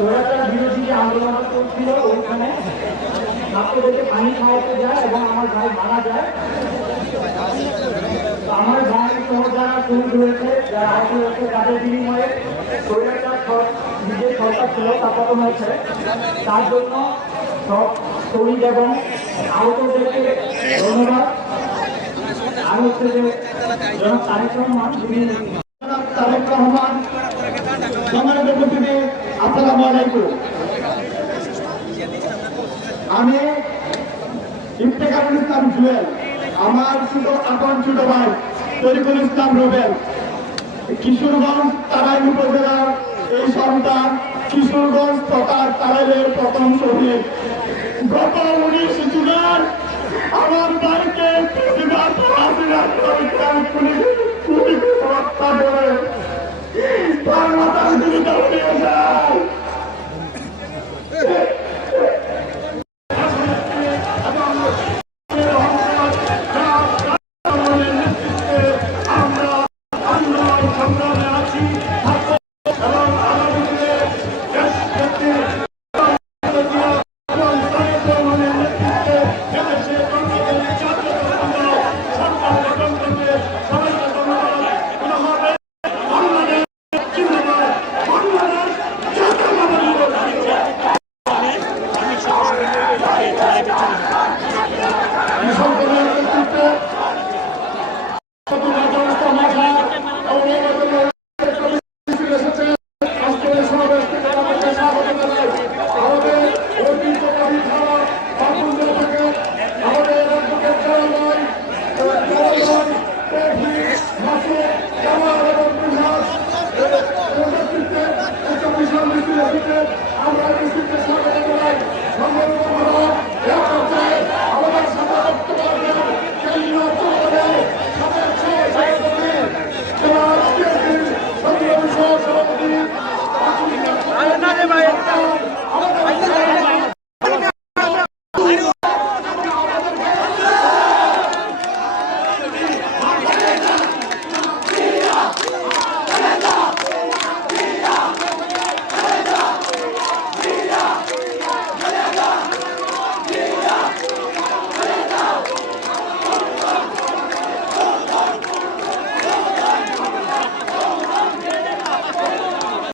স্বৈরাচার বিরোধী যে আন্দোলন চলছিল ওইখানে ছাত্রদেরকে পানি খাওয়াতে যায় এবং আমার ভাই মারা যায়। আমার ভাই সহ যারা শহীদ হয়েছে যারা আহত হয়েছে তাদের বিনিময়ে সর- নিজের সরকার ছিল তা পতন হয়েছে। তার জন্য সব শহীদ এবং আহতদেরকে ধন্যবাদ। আর হচ্ছে যে জনাব তারেক রহমান, যিনি তারেক রহমান আসসালামু আলাইকুম। আমি ইফতেখারুল ইসলাম জুয়েল, আমার ছোট আপন ছোট ভাই তরিকুল ইসলাম রুবেল। কিশোরগঞ্জ তারাইল উপজেলার এই সন্তান কিশোরগঞ্জ তথা তারাইলের প্রথম শহীদ। গত উনিশ জুলাই আমার ভাইকে প্রতিবাদ আমরা